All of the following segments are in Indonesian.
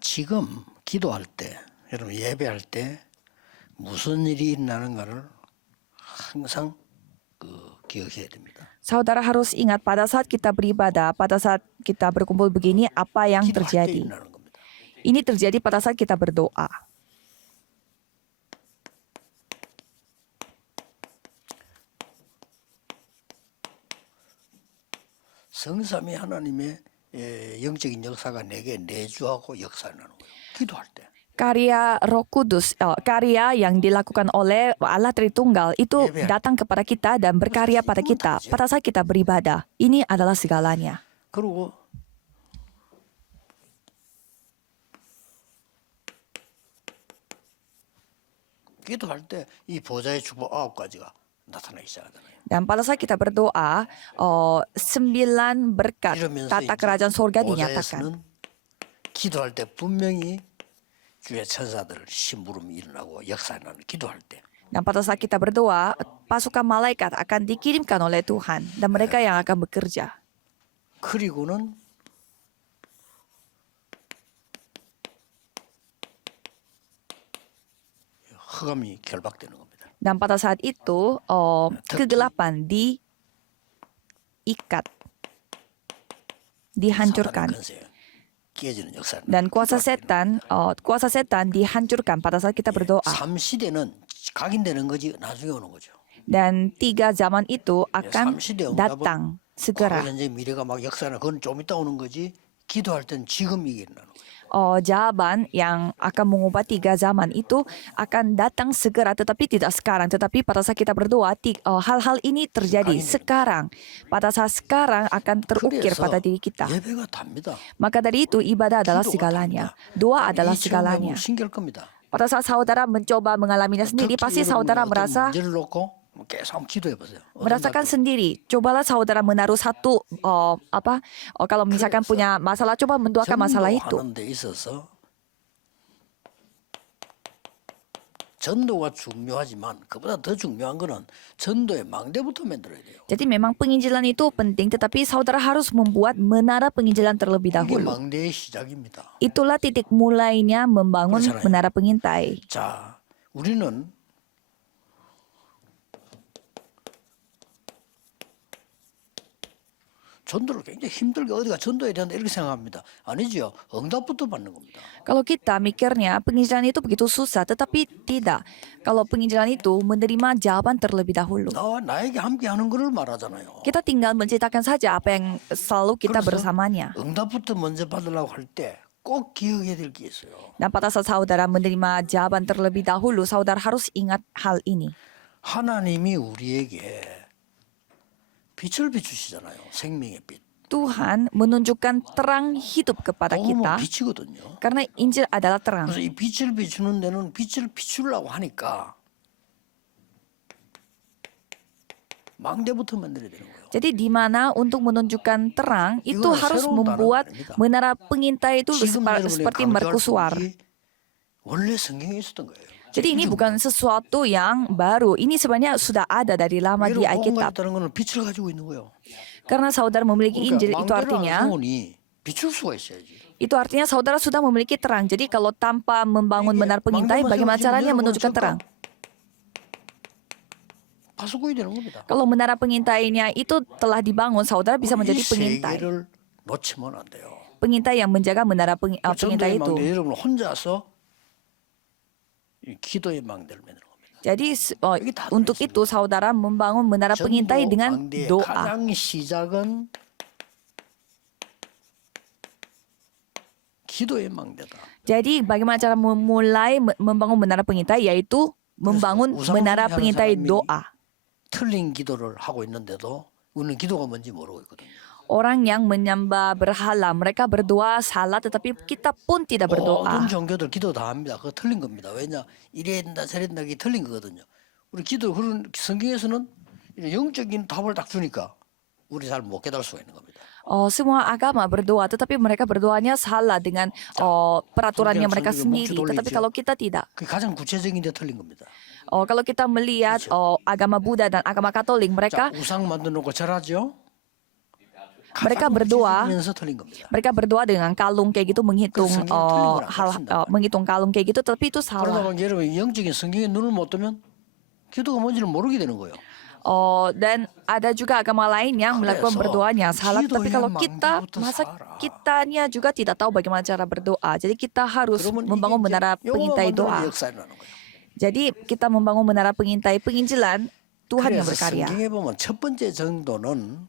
지금 기도할 때, 여러분 예배할 때 무슨 일이 일어나는가를 항상 기억해야 됩니다. Saudara harus ingat pada saat kita beribadah, pada saat kita berkumpul begini, apa yang 기도할 때 terjadi. 일어나는 겁니다. Ini terjadi pada saat kita berdoa. 성삼위 하나님의 영적인 역사가 내게 내주하고 역사하는 거예요. 기도할 때. Karya Roh Kudus, karya yang dilakukan oleh Allah Tritunggal itu datang kepada kita dan berkarya pada kita pada saat kita beribadah. Ini adalah segalanya. 그리고 기도할 때 이 보좌의 축복 9가지가 나타나기 시작하잖아요. Dan pada saat kita berdoa, 9 berkat 이러면서 tata 이제 kerajaan surga dinyatakan. 보좌에서는 기도할 때 분명히 주의 천사들 심부름이 일어나고 역사하는 기도할 때 Dan pada saat kita berdoa, pasukan malaikat akan dikirimkan oleh Tuhan dan mereka yang akan bekerja. 그리고는 흑암이 결박되는 겁니다. Dan pada saat itu, kegelapan diikat, dihancurkan. 사단의 권세 깨지는 역사는 Dan kuasa setan dihancurkan pada saat kita berdoa. 3시대는 각인되는 거지 나중에 오는 거죠. Dan 3 zaman itu akan datang segera. 과거, 현재, 미래가 막 역사는 그건 좀 이따 오는 거지. 기도할 땐 지금 이게 일어나는 거예요. Jawaban yang akan mengubah 3 zaman itu akan datang segera, tetapi tidak sekarang. Tetapi pada saat kita berdoa, hal-hal ini terjadi sekarang. Pada saat sekarang akan terukir 그래서 pada diri kita. 예배가 답니다. Maka dari itu ibadah adalah 기도가 segalanya. 답니다. Doa adalah 이 체험해보면 segalanya. 신기할 겁니다. Pada saat saudara mencoba mengalaminya sendiri, pasti saudara merasa 문제를 놓고 계속 한번 기도해 보세요. merasakan sendiri. Cobalah saudara menaruh satu kalau misalkan punya masalah, coba mendoakan masalah itu. 전도하는 데 있어서 전도가 중요하지만 그보다 더 중요한 거는 전도의 망대부터 만들어야 돼요. Jadi memang penginjilan itu penting, tetapi saudara harus membuat menara penginjilan terlebih 이게 dahulu. 망대의 시작입니다. Itulah titik mulainya membangun 그렇잖아요. menara pengintai. 자, 우리는 전도를 굉장히 힘들게 어디가 전도해야 된다 이렇게 생각합니다. 아니죠. 응답부터 받는 겁니다. Kalau kita mikirnya penginjilan itu begitu susah, tetapi tidak. Kalau penginjilan itu menerima jawaban terlebih dahulu. 나와 나에게 함께 하는 것을 말하잖아요. Kita tinggal menceritakan saja apa yang selalu kita 그래서 bersamanya. 응답부터 먼저 받으려고 할 때 꼭 기억해야 될 게 있어요. Dan pada saat saudara menerima jawaban terlebih dahulu, saudara harus ingat hal ini. 하나님이 우리에게 빛을 비추시잖아요. 생명의 빛. Tuhan menunjukkan terang hidup kepada 복음은 kita 빛이거든요. karena Injil adalah terang. 그래서 이 빛을 비추는 데는 빛을 비추려고 하니까 망대부터 만들어야 되는 거예요. Jadi di mana untuk menunjukkan terang itu 이거는 harus 새로운 membuat 단어가 아닙니다. menara pengintai itu 지금 여러분이 seperti 강조할 mercusuar. 수 있는 게 원래 성경에 있었던 거예요. Jadi ini bukan sesuatu yang baru. Ini sebenarnya sudah ada dari lama di 복음 Alkitab. 가졌다는 것은 빛을 가지고 있는 거예요. Karena saudara memiliki Injil, itu 망대를 artinya 안 세우니 비출 수가 있어야지. saudara sudah memiliki terang. Jadi kalau tanpa membangun 이게 menara pengintai, 망대만 bagaimana 세우지 caranya 문제를 menunjukkan 보여줄까? terang? 파수꾼이 되는 겁니다. Kalau menara pengintainya itu telah dibangun, saudara bisa menjadi 이 pengintai. 세계를 놓치면 안 돼요. Pengintai yang menjaga menara 전도의 pengintai itu. 망대 여러분 혼자서 이 기도의 망대를 만드는 겁니다. Jadi 이게 다 untuk itu saudara membangun menara pengintai 전도 dengan 망대의 doa. 가장 시작은 기도의 망대다. Jadi bagaimana cara memulai membangun menara pengintai, yaitu membangun 우상 menara 숭배하는 pengintai 사람이 doa. 틀린 기도를 하고 있는데도 우리는 기도가 뭔지 모르고 있거든요. Orang yang menyembah berhala, mereka berdoa salah, tetapi kita pun tidak berdoa. 모든 종교들 기도 다 합니다. 그거 틀린 겁니다. 왜냐? 이래야 된다 저래야 된다 이게 틀린 거거든요. 우리 기도 그런 성경에서는 이런 영적인 답을 딱 주니까 우리 잘 못 깨달을 수가 있는 겁니다. Semua agama berdoa, tetapi mereka berdoanya salah dengan peraturannya 성경 mereka 성경에 sendiri. 뭉쳐 Tetapi 돌리죠. kalau kita tidak, 그게 가장 구체적인데 틀린 겁니다. kalau kita melihat agama Buddha dan agama Katolik, 자, mereka 우상 만들어 놓고 절하죠. Mereka berdoa, 면서 틀린 겁니다. mereka berdoa dengan kalung kayak gitu, menghitung 성경을 틀린 거랑 hal 같습니다. menghitung kalung kayak gitu, tapi itu 그러다 salah. 보니 여러분 영적인 성경에 눈을 못 뜨면 기도가 뭔지를 모르게 되는 거예요. Dan ada juga agama lain yang melakukan 그래서 berdoanya salah. Tapi 기도해야 kalau kita, 망대부터 masa 살아. kitanya juga tidak tahu bagaimana cara berdoa. Jadi kita harus 그러면 membangun 이게 이제 menara 요것만 pengintai 만들면 doa. 역사 일어나는 거예요. Jadi kita membangun menara pengintai penginjilan Tuhan yang 그래서 berkarya. 성경에 보면 첫 번째 정도는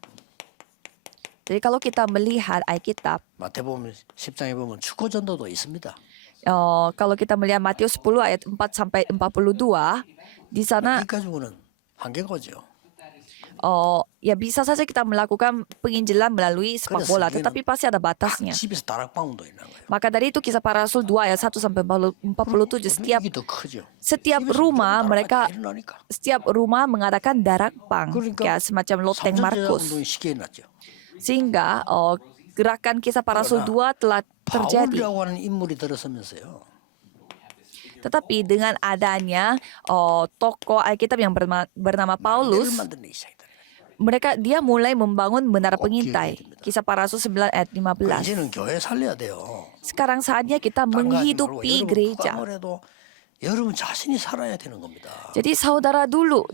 Jadi kalau kita melihat Alkitab, 마태복음 10장에 보면 축고 전도도 있습니다. kalau kita melihat Matius 10 ayat 4 sampai 42, di sana 이 가지고는 한계가 오죠. ya bisa saja kita melakukan penginjilan melalui sepak bola, 성경에는 tetapi pasti ada 각 batasnya. 집에서 다락방도 있는 거예요. Maka dari itu Kisah Para Rasul 2 ayat 1 sampai 47, 이게 더 크죠. setiap 집에서 rumah 무조건 mereka 다락방이 일어나니까. setiap rumah mengadakan darakpang, 그러니까 kayak semacam loteng 삼천제자 Markus. 운동이 쉽게 일어났죠. Sehingga gerakan Kisah Para Rasul 2 telah terjadi. 바울이라고 하는 인물이 들어서면서요. Tetapi dengan adanya tokoh Alkitab yang bernama 만대를 Paulus, 만들기 시작했다. dia mulai membangun menara Oh, pengintai. 기억이 됩니다. Kisah Para Rasul 9 ayat 15. 이제는 교회 살려야 돼요. Sekarang saatnya kita 딴거 하지 말고 menghidupi 여러분 gereja. 누가 뭐래도 여러분 자신이 살아야 되는 겁니다. Jadi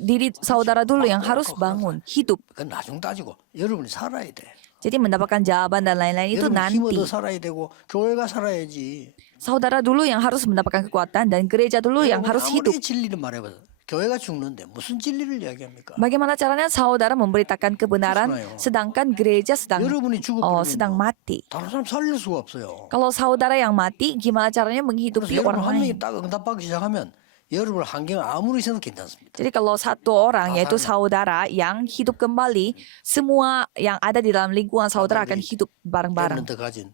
diri saudara dulu yang harus bangun, hidup. 그건 나중 따지고 여러분이 살아야 돼. Jadi mendapatkan jawaban dan lain-lain itu 여러분 힘 nanti. 얻어 살아야 되고 교회가 살아야지. Saudara dulu yang harus mendapatkan kekuatan dan gereja dulu yang 여러분 harus hidup. 아무리 진리를 말해봐도 교회가 죽는데 무슨 진리를 이야기합니까? Bagaimana caranya saudara memberitakan kebenaran 그렇잖아요. sedangkan gereja sedang 여러분이 sedang 죽어버리면 mati. 다른 사람 살릴 수가 없어요. Kalau saudara yang mati, gimana caranya 그래서 menghidupi 여러분 orang 한 lain? 명이 딱 응답받기 시작하면 여러분 환경 아무리 있어도 괜찮습니다. Jadi kalau satu orang yaitu Pasangan. saudara yang hidup kembali, semua yang ada di dalam lingkungan saudara akan hidup bareng-bareng. 더 가진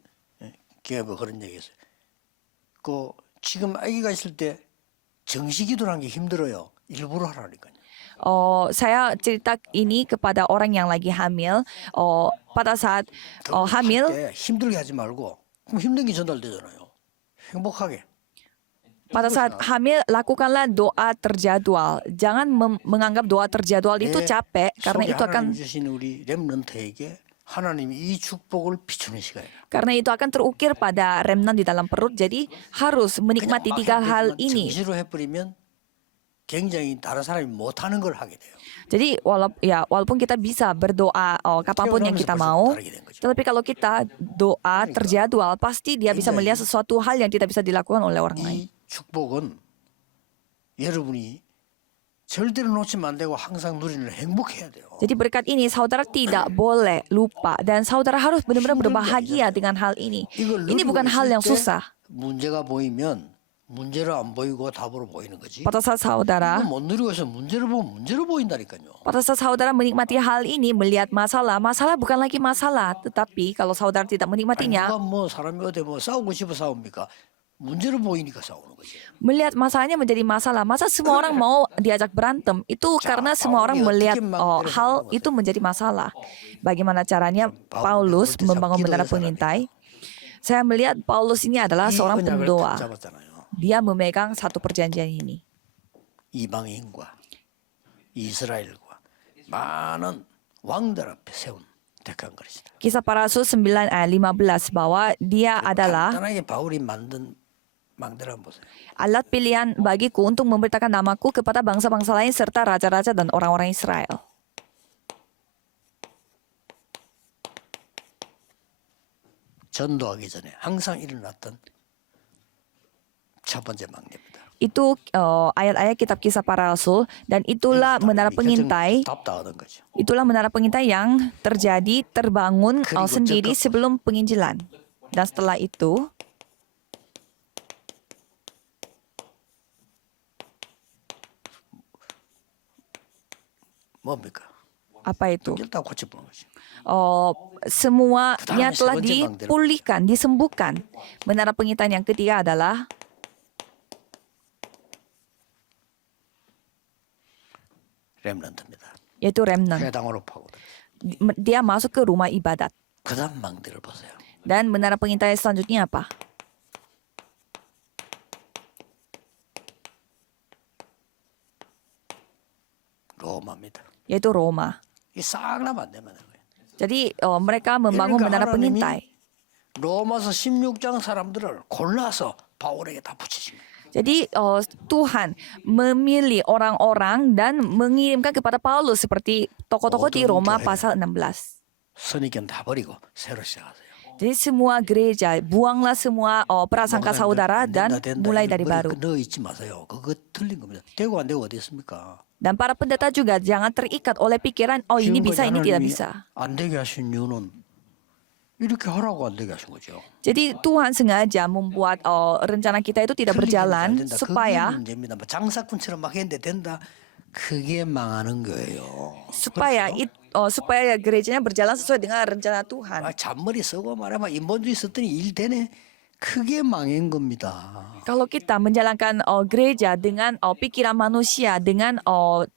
기업은 그런 얘기했어요. 그 지금 아기가 있을 때 정시기도라는 게 힘들어요. 일부러 하라니까요. Saya cerita ini kepada orang yang lagi hamil. Pada saat hamil, 때 힘들게 하지 말고 그럼 힘든 게 전달되잖아요. 행복하게. pada saat hamil lakukanlah doa terjadwal. Jangan menganggap doa terjadwal itu capek karena 속에 itu akan 하나님 주신 우리 렘넌트에게 하나님이 이 축복을 비추는 시간이에요. karena itu akan terukir pada remnant di dalam perut. Jadi harus menikmati tiga hal ini. 정시로 해버리면 굉장히 다른 사람이 못하는 걸 하게 돼요. Jadi walaupun kita bisa berdoa kapanpun yang kita mau, tetapi kalau kita doa terjadwal, pasti dia bisa melihat sesuatu hal yang tidak bisa dilakukan oleh orang lain. 이 축복은 여러분이 절대로 놓치면 안 되고 항상 누리는 행복해야 돼요. Jadi berkat ini saudara tidak boleh lupa dan saudara harus benar-benar berbahagia dengan hal ini. 이걸 Ini 누리고 bukan hal 있을 yang 때 susah. 문제가 보이면 문제로 안 보이고 답으로 보이는 거지. Pada saat saudara 이거 못 누리고 있으면 문제로 보면 문제로 보인다니까요. Pada saat saudara menikmati hal ini, melihat masalah bukan lagi masalah. Tetapi kalau saudara tidak 아니, menikmatinya, 누가 뭐 사람이 어디 뭐 싸우고 싶어 싸웁니까? 문제로 보이니까 싸우는 거지. melihat masalahnya menjadi masalah. Masa semua orang mau diajak berantem? Itu karena semua orang melihat hal itu menjadi masalah. Bagaimana caranya Paulus membangun menara pengintai? Saya melihat Paulus ini adalah 이 seorang 언약을 pendoa. 잡았잖아요. Dia memegang satu perjanjian ini. 이방인과 이스라엘과 많은 왕들 앞에 세운 택한 그릇이다. Kisah Para Rasul 9 ayat 15 bahwa dia adalah 간단하게 바울이 만든 망대를 한번 보세요. alat pilihan bagiku untuk memberitakan namaku kepada bangsa-bangsa lain serta raja-raja dan orang-orang Israel. 전도하기 전에 항상 일어났던 첫 번째 망대입니다. Itu ayat-ayat kitab Kisah Para Rasul dan itulah menara pengintai. 답답하던 거죠. Itulah menara pengintai yang terjadi terbangun sendiri sebelum penginjilan. Dan setelah itu 뭡니까? apa itu? 일단 고쳐보는 거죠. Semuanya telah dipulihkan, disembuhkan. Menara pengintai yang ketiga adalah 렘넌트입니다. yaitu remnant. 회당으로 파고들. Dia masuk ke rumah ibadat. 그다음 망대를 보세요. Dan menara pengintai selanjutnya apa? 로마입니다. Yaitu Roma. 이 싹 나면 안 되면 거예요. Jadi mereka membangun 그러니까 menara 하나님이 pengintai. 로마서 16장 사람들을 골라서 바울에게 다 붙이십니다. Jadi Tuhan memilih orang-orang dan mengirimkan kepada Paulus seperti tokoh-tokoh di Roma pasal 16. 선입견 다 버리고 새로 시작하세요. Jadi semua gereja buanglah semua prasangka 목사님들 saudara 안 dan 된다, mulai 이런 dari 머리 baru. 넣어 있지 마세요. 그거 틀린 겁니다. 되고 안 되고 어디 있습니까? Dan para pendeta juga jangan terikat oleh pikiran ini bisa, ini tidak bisa. 안 되게 하신 이유는 이렇게 하라고 안 되게 하신 거죠. Jadi Tuhan sengaja membuat rencana kita itu tidak berjalan 그게 supaya 문제입니다. 뭐 장사꾼처럼 막 했는데 된다. 그게 망하는 거예요. supaya gerejanya berjalan sesuai dengan rencana Tuhan. 아, 잔머리 쓰고 말하면 인본주의 썼더니 일 되네. 그게 망한 겁니다. Kalau kita menjalankan gereja dengan pikiran manusia, dengan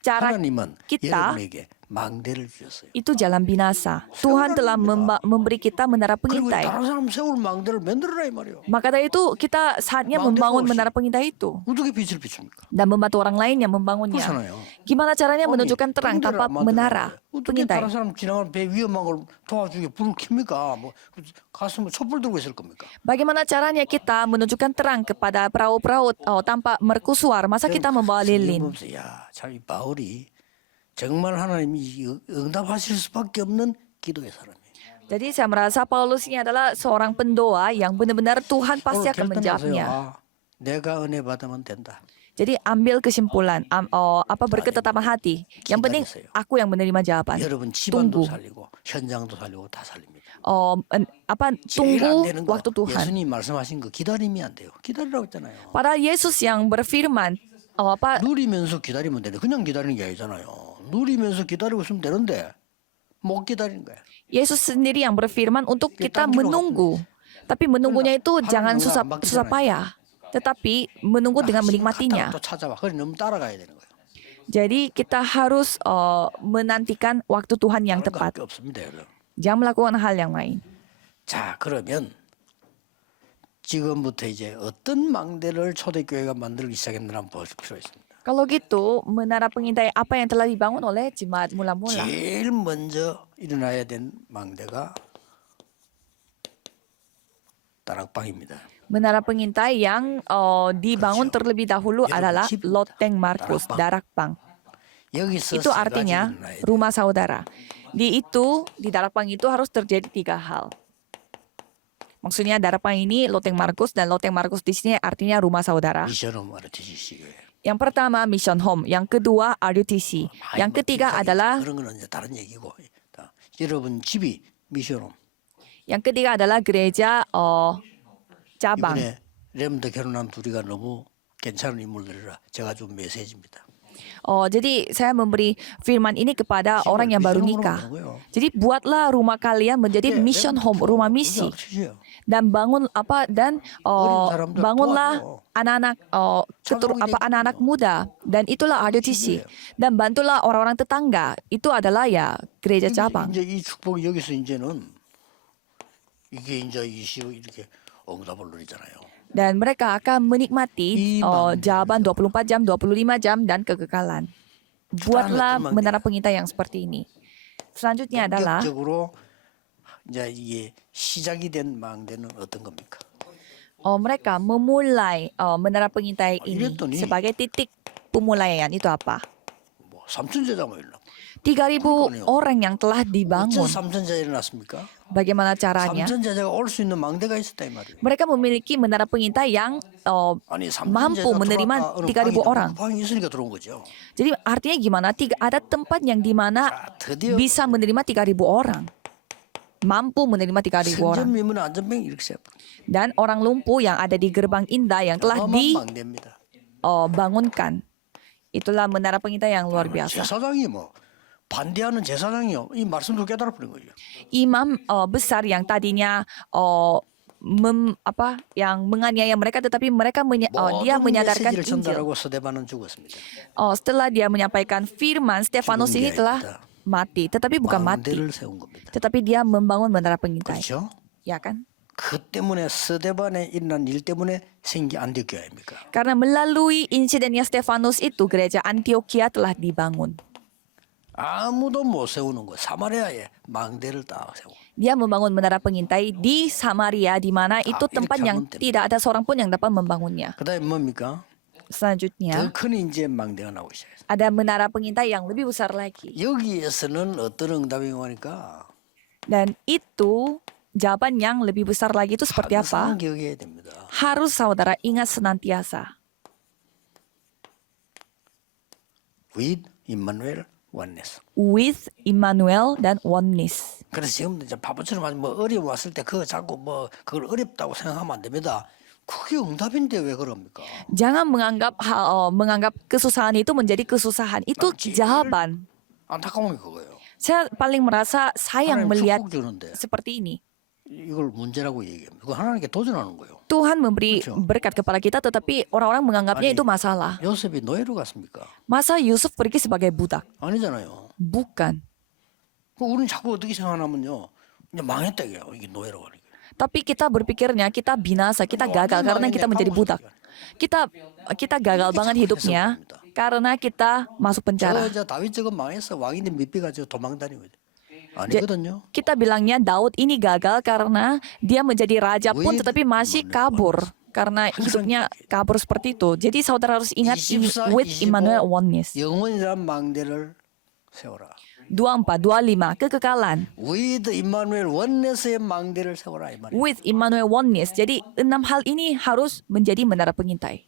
cara 하나님은 kita, 여러분에게 망대를 주셨어요. itu jalan binasa. Tuhan telah memberi kita menara 그리고 pengintai. 다른 사람 세울 망대를 만들어라 이 말이에요. Maka dari itu kita saatnya Mang membangun devosi. menara pengintai itu 어떻게 빛을 비춥니까? dan membantu orang lain yang membangunnya. 그렇잖아요. Gimana caranya menunjukkan terang 통제를 tanpa 만들어야 menara 돼요. 어떻게 pengintai? 다른 사람 지나가는 배 위험한 걸 도와주게 불을 켭니까? 뭐 가슴에 촛불 들고 있을 겁니까? Bagaimana caranya kita menunjukkan terang kepada perahu-perahu tanpa mercusuar? Masa kita membawa lilin? 야, 참 이 바울이 정말 하나님이 응답하실 수밖에 없는 기도의 사람이에요. Jadi saya merasa Paulus ini adalah seorang pendoa yang benar-benar Tuhan pasti 오늘 akan 결단하세요. menjawabnya. 아, 내가 은혜 받으면 된다. Jadi ambil kesimpulan, berketetapan hati. Yang penting aku yang menerima jawaban. 여러분 집안도 Tunggu. 살리고 현장도 살리고 다 살립니다. Tunggu 제일 안 되는 거 waktu Tuhan. 예수님 말씀하신 거 기다림이 안 돼요. 기다리라고 했잖아요. Padahal Yesus yang berfirman, 누리면서 기다리면 되는데 그냥 기다리는 게 아니잖아요. 누리면서 기다리고 있으면 되는데 못 기다리는 거야. Yesus sendiri yang berfirman untuk kita menunggu. Tapi menunggunya itu jangan susah payah, tetapi menunggu dengan menikmatinya. 또 찾아와. 그래 너무 따라가야 되는 거예요. Jadi kita harus menantikan waktu Tuhan yang 다른 tepat. 거할게 없습니다, 여러분. Jangan melakukan hal yang lain. 자, 그러면 지금부터 이제 어떤 망대를 초대교회가 만들기 시작했나 한번 볼 필요가 있습니다. Kalau gitu, menara pengintai apa yang telah dibangun oleh jemaat mula-mula? 제일 먼저 일어나야 된 망대가 다락방입니다. Menara pengintai yang dibangun terlebih dahulu adalah Loteng Markus, Darakpang. 여기서 Itu 세 artinya 가지를 일어나야 돼요. rumah saudara. Di Darakpang itu harus terjadi 3 hal. Maksudnya Darakpang ini Loteng Markus dan Loteng Markus di sini artinya rumah saudara. 미션을 말해주시고요. Yang pertama Mission Home, yang kedua RUTC, yang ketiga adalah 그런 거는 이제 다른 얘기고. 여러분 집이 미션홈. yang ketiga adalah gereja cabang. 이번에 렘드 결혼한 둘이가 너무 괜찮은 인물들이라 제가 좀 메시지입니다. Jadi saya memberi firman ini kepada orang yang baru nikah. Jadi buatlah rumah kalian menjadi mission home, rumah misi. Dan bangunlah anak-anak anak-anak muda, dan itulah RUTC. Dan bantulah orang-orang tetangga. Itu adalah ya gereja cabang. 이제 이 축복이 여기서 이제는 이게 이제 이렇게 응답을 누리잖아요. Dan mereka akan menikmati jawaban 24 jam, 25 jam, dan kekekalan. Buatlah menara pengintai yang seperti ini. Selanjutnya adalah 본격적으로 이제 이게 시작이 된 망대는 어떤 겁니까? mereka memulai menara pengintai ini 이랬더니 sebagai titik pemulaian. Itu apa? 뭐 삼천제자가 일어나. 3.000 orang yang telah dibangun. 어째 삼천제자 일어났습니까? Bagaimana caranya? 삼천제자가 올 수 있는 망대가 있었다 이 말이에요. Mereka memiliki menara pengintai yang 아니 mampu menerima 3.000 orang. 방이 있으니까 들어온 거죠. Jadi artinya gimana? Ada tempat yang dimana 드디어 bisa menerima 3.000 orang. Mampu menerima 3.000 orang. 선전미문 안전병 이렇게 세요. Dan orang lumpuh yang ada di gerbang indah yang telah 망대입니다. dibangunkan. Itulah menara pengintai yang luar biasa. 제사장이 뭐 반대하는 제사장이요. 이 말씀도 깨달아 버린 거예요. Imam besar yang tadinya yang menganiaya mereka, tetapi dia menyadarkan 메시지를 Injil. 전달하고 스데반은 죽었습니다. Setelah dia menyampaikan firman, Stefanus ini telah mati, tetapi bukan mati, 망대를 세운 겁니다. tetapi dia membangun menara pengintai. 그렇죠? Ya kan? 그 때문에 스데반에 일어난 일 때문에 생긴 안디옥교회입니까? Karena melalui insidennya Stefanus itu, gereja Antioquia telah dibangun. 아무도 못 세우는 거. 사마리아에 망대를 딱 세워. Dia membangun menara pengintai di Samaria, di mana itu 이렇게 tempat yang 하면 됩니다. tidak ada seorang pun yang dapat membangunnya. 그다음에 뭡니까? Selanjutnya, 더 큰 이제 망대가 나오기 시작해요. ada menara pengintai yang lebih besar lagi. 여기에서는 어떤 응답이 오니까 Dan itu jawaban yang lebih besar lagi itu seperti apa? 항상 기억해야 됩니다. Harus saudara ingat senantiasa. With Emmanuel oneness. With Immanuel dan oneness. 그래서 지금 이제 바보처럼 아주 뭐 어려움 왔을 때 그거 자꾸 뭐 그걸 어렵다고 생각하면 안 됩니다. 그게 응답인데 왜 그럽니까? Jangan menganggap kesusahan itu menjadi kesusahan. Itu 맞지. jawaban. 안타까운 게 그거예요. Saya paling merasa sayang 하나님 melihat 축복 주는데 seperti ini. 이걸 문제라고 얘기합니다. 그거 하나님께 도전하는 거예요. Tuhan memberi 그렇죠. berkat kepada kita, tetapi orang-orang menganggapnya 아니, itu masalah. 요셉이 노예로 갔습니까? Masa Yusuf pergi sebagai budak? 아니잖아요. Bukan. 그 우리는 자꾸 어떻게 생각하냐면요. 이제 망했다 이게요. 이게 노예로 가니까. Tapi kita berpikirnya kita binasa, kita gagal karena kita menjadi budak. Kita gagal banget hidupnya karena kita masuk penjara. 저 다윗 저거 망했어. 왕인데 밑비 가지고 도망다니고. 아니거든요. Kita bilangnya Daud ini gagal karena dia menjadi raja pun tetapi masih kabur. Karena hidupnya kabur seperti itu. Jadi saudara harus ingat ini, 24, with Immanuel oneness. 영원이란 망대를 세워라. 24, 25, kekekalan. With Emmanuel oneness의 망대를 세워라 이 말이에요. With Immanuel oneness. Jadi 6 hal ini harus menjadi menara pengintai.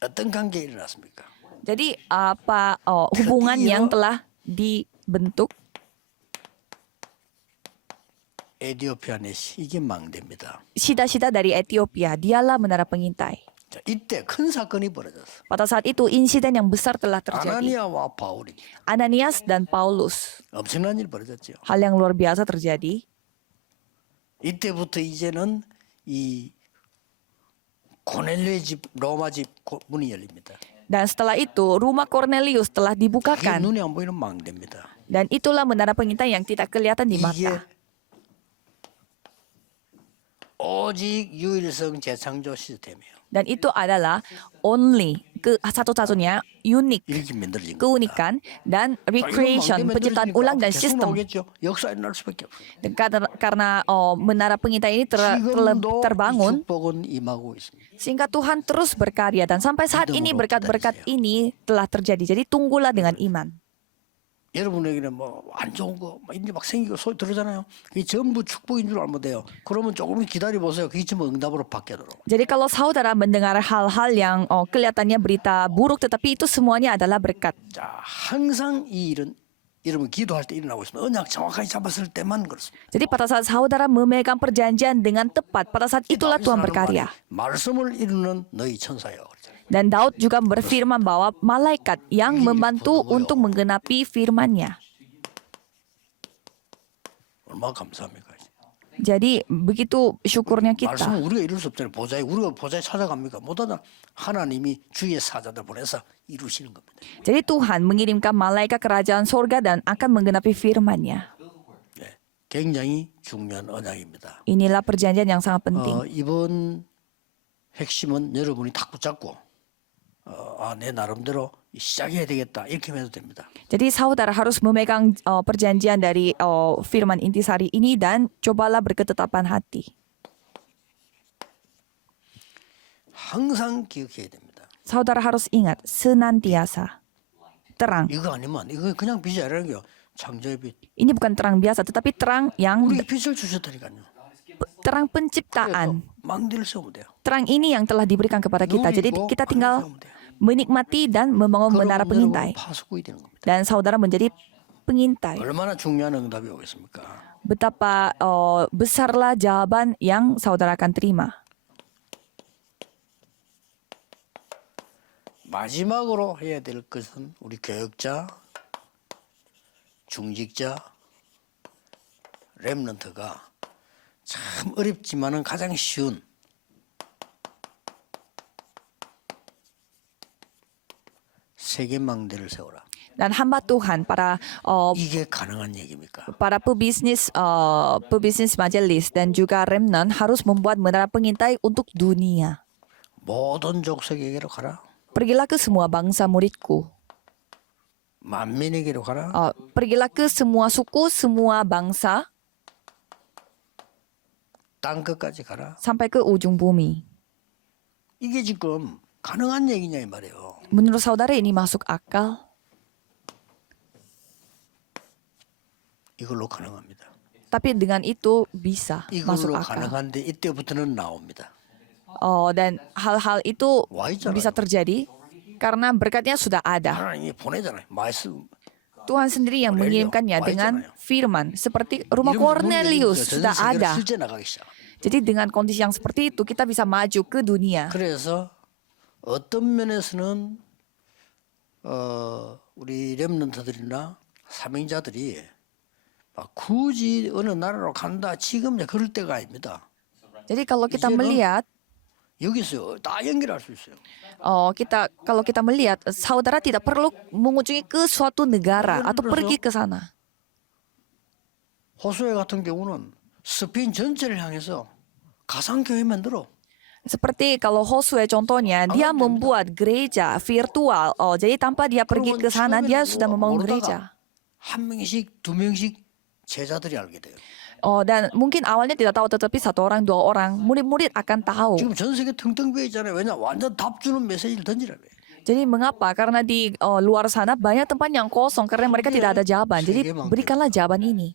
어떤 관계 일어났습니까? Jadi apa hubungan yang telah dibentuk? 에디오피아 내시 이게 망대입니다. Sida-sida dari Ethiopia, dialah menara pengintai. 자, 이때 큰 사건이 벌어졌어. Pada saat itu insiden yang besar telah terjadi. 아나니아와 바울이 Ananias dan Paulus. 엄청난 일 벌어졌죠. Hal yang luar biasa terjadi. 이때부터 이제는 이 고넬료의 집 로마 집 문이 열립니다. Dan setelah itu rumah Cornelius telah 이게 dibukakan. 눈에 안 보이는 망대입니다. Dan itulah menara pengintai yang tidak kelihatan di 이게 mata. 오직 유일성 재창조 시스템이에요. Dan itu adalah only satu-satunya unik, 이렇게 만들어진 겁니다. keunikan dan recreation, penciptaan ulang dan sistem. 역사 일어날 수밖에 없어요. Dan karena menara pengintai ini 지금도 terbangun, 축복은 임하고 있습니다. sehingga Tuhan terus berkarya dan sampai saat ini berkat-berkat ini telah terjadi. Jadi tunggulah dengan iman. 여러분에게는 뭐 안 좋은 거 이제 막 생기고 소리 들으잖아요. 그게 전부 축복인 줄 알면 돼요. 그러면 조금 기다려 보세요. 그게 전부 응답으로 바뀌도록. Jadi kalau saudara mendengar hal-hal yang kelihatannya berita buruk, tetapi itu semuanya adalah berkat. 자, 항상 이 일은 여러분 기도할 때 일어나고 있습니다. 언약 정확하게 잡았을 때만 그렇습니다. Jadi pada saat saudara memegang perjanjian dengan tepat, pada saat itulah Tuhan berkarya. 말씀을 이루는 너희 천사여. Dan Daud juga berfirman bahwa malaikat yang membantu untuk menggenapi firman-Nya. 얼마나 감사합니까? Jadi begitu syukurnya kita. 말씀은 우리가 이룰 수 없잖아요. 우리가 보좌에 찾아갑니까? 못하다 하나님이 주의 사자들 보내서 이루시는 겁니다. Jadi Tuhan mengirimkan malaikat kerajaan sorga dan akan menggenapi firman-Nya. 네, 굉장히 중요한 언약입니다. Inilah perjanjian yang sangat penting. 이번 핵심은 여러분이 딱 붙잡고 내 나름대로 시작해야 되겠다 이렇게 해도 됩니다. Jadi saudara harus memegang perjanjian dari firman intisari ini dan cobalah berketetapan hati. 항상 기억해야 됩니다. Saudara harus ingat senantiasa terang. 이거 아니면 이거 그냥 빛이 아니라요. 창조의 빛. Ini bukan terang biasa, tetapi terang yang 우리 빛을 주셨다니까요. terang penciptaan. 망대를 세우면 돼요. Terang ini yang telah diberikan kepada kita. Jadi kita tinggal menikmati dan membangun menara pengintai. 파수꾼이 되는 겁니다. Dan saudara menjadi pengintai. 얼마나 중요한 응답이 오겠습니까? Betapa besarlah jawaban yang saudara akan terima. 마지막으로 해야 될 것은 우리 교역자, 중직자, 렘넌트가 참 어렵지만은 가장 쉬운 세계망대를 세워라. Dan hamba Tuhan, 이게 가능한 얘기입니까? para pebisnis majelis dan juga remnant harus membuat menara pengintai untuk dunia. 모든 족속에게로 가라. Pergilah ke semua bangsa muridku. 만민에게로 가라. Pergilah ke semua suku, semua bangsa, 땅 끝까지 가라. sampai ke ujung bumi. 이게 지금 가능한 얘기냐 이 말이에요. Menurut saudara ini masuk akal? 이걸로 가능합니다. Tapi dengan itu bisa masuk 이걸로 akal. 가능한데 이때부터는 나옵니다. Dan hal-hal itu 와 있잖아요. bisa terjadi karena berkatnya sudah ada. 하나님이 보내잖아요. 말씀. Tuhan sendiri yang mengirimkannya dengan firman. Seperti rumah Cornelius sudah ada. 실제 나가기 시작. Jadi dengan kondisi yang seperti itu kita bisa maju ke dunia. 그래서 어떤 면에서는 우리 렘넌트들이나 사명자들이 막 굳이 어느 나라로 간다 지금 이제 그럴 때가 아닙니다. Jadi kalau kita 이제는 melihat, 여기서 다 연결할 수 있어요. kalau kita melihat, saudara tidak perlu mengunjungi ke suatu negara atau pergi ke sana. 호수아 같은 경우는 스페인 전체를 향해서 가상교회 만들어. Seperti kalau Josue contohnya, dia membuat gereja virtual. Jadi tanpa dia pergi ke sana, dia sudah membangun gereja. 한 명씩 두 명씩 제자들이 알게 돼요. Dan mungkin awalnya tidak tahu, tetapi satu orang, dua orang, murid-murid akan tahu. 지금 전 세계 텅텅 비어 있잖아요. 왜냐 완전 답 주는 메시지를 던지라며. Jadi mengapa? Karena di luar sana banyak tempat yang kosong karena mereka tidak ada jawaban. Jadi berikanlah jawaban ini.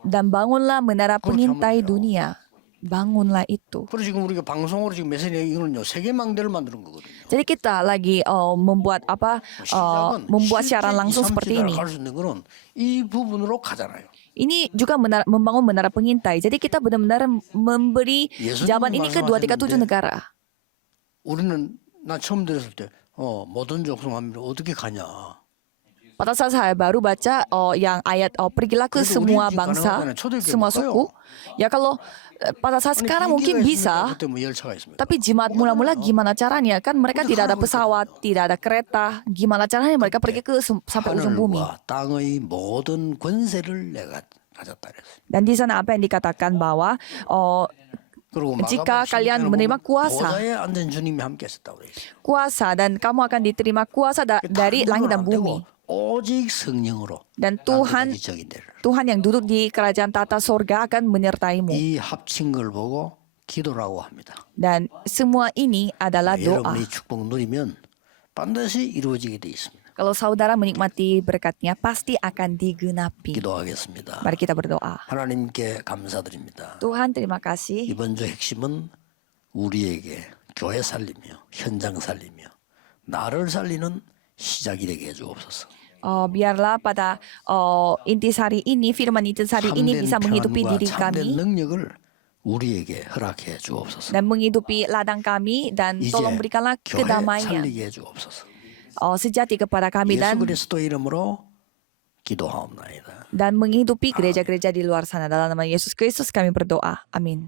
Dan bangunlah menara pengintai dunia. Bangunlah itu. 그리고 지금 우리가 방송으로 지금 메시지 이거는요 세계망대를 만드는 거거든요. Jadi kita lagi membuat membuat siaran langsung seperti ini. 갈수 있는 거는 이 부분으로 가잖아요. Ini juga membangun menara pengintai. Jadi kita benar-benar memberi jawaban ini ke 237 negara. 우리는 나 처음 들었을 때 모든 족속함을 어떻게 가냐. Pada saat saya baru baca yang ayat pergilah ke semua bangsa, semua suku. Ya kalau pada saat sekarang mungkin bisa, 그때 뭐 열차가 있습니다. tapi jemaat mula-mula gimana caranya? Kan mereka tidak ada pesawat, tidak ada kereta. Gimana caranya mereka pergi ke sampai ujung bumi? 하늘과 땅의 모든 권세를 내가 가졌다 그랬어요. Dan di sana apa yang dikatakan bahwa 그리고 jika kalian menerima kuasa, 보좌에 앉은 주님이 함께 했었다고 그랬어요. kuasa dan kamu akan diterima kuasa dari langit dan bumi. 오직 성령으로 Dan Tuhan 적인 데를 yang duduk di kerajaan tata sorga akan menyertaimu. 이 합친 걸 보고 기도라고 합니다. Dan semua ini adalah doa. 여러분이 축복 누리면 반드시 이루어지게 돼 있습니다. Kalau saudara menikmati berkatnya, pasti akan digenapi. 기도하겠습니다. Mari kita berdoa. 하나님께 감사드립니다. Tuhan, terima kasih. 이번 주 핵심은 우리에게 교회 살리며 현장 살리며 나를 살리는 시작이 되게 해주옵소서. Biarlah pada intisari ini, firman intisari ini bisa menghidupi diri 참된 kami 능력을 우리에게 허락해 주옵소서. dan menghidupi ladang kami dan 이제 tolong berikanlah 교회 kedamaian 살리게 해 주옵소서. sejati kepada kami 예수 dan 그리스도 이름으로 기도하옵나이다. menghidupi gereja-gereja di luar sana. Dalam nama Yesus Kristus kami berdoa. Amin.